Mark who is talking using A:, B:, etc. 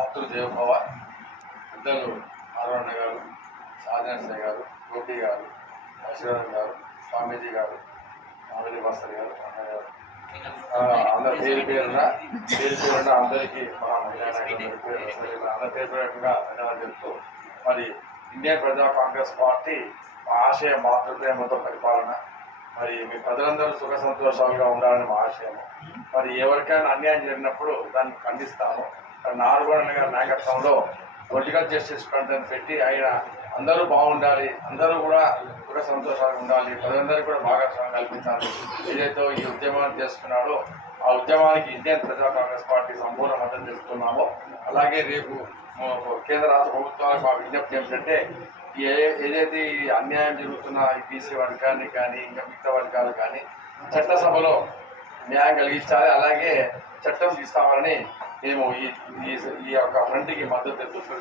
A: మాతృదేవభవ పెద్దలు నారాయణ గారు సాధనసే గారు గోపి గారు ఆశీర్వాదం గారు స్వామీజీ గారు మామిడి మాస్టర్ గారు అన్న గారు. అందరి పేరు పేరున పేరు పేరున అందరికీ మా అందరి పేరు పేరుగా ధన్యవాదాలు చెప్తూ మరి ఇండియన్ ప్రజా కాంగ్రెస్ పార్టీ మా ఆశయ మాతృప్రేమతో పరిపాలన. మరి మీ ప్రజలందరూ సుఖ సంతోషాలుగా ఉండాలని మా ఆశయము. మరి ఎవరికైనా అన్యాయం జరిగినప్పుడు దాన్ని ఖండిస్తాము. మరి గారి నాయకత్వంలో పొలిటికల్ జస్టిస్ ప్రాంతాన్ని అని పెట్టి ఆయన అందరూ బాగుండాలి అందరూ కూడా సుఖ సంతోషాలు ఉండాలి ప్రజలందరికీ కూడా భాగస్వామ్యం కల్పించాలి. ఏదైతే ఈ ఉద్యమాన్ని చేస్తున్నాడో ఆ ఉద్యమానికి ఇండియన్ ప్రజా కాంగ్రెస్ పార్టీ సంపూర్ణ మద్దతు తెలుస్తున్నామో అలాగే రేపు కేంద్ర రాష్ట్ర ప్రభుత్వాలకు మా విజ్ఞప్తి ఏమిటంటే ఏ ఏదైతే ఈ అన్యాయం జరుగుతున్న ఈ బీసీ వర్గాన్ని కానీ ఇంకా మిగతా వర్గాలు కానీ చట్టసభలో న్యాయం కలిగించాలి. అలాగే చట్టం తీస్తామని మేము ఈ ఈ- ఈ యొక్క ఫ్రంట్కి మద్దతు తెలుపుతూ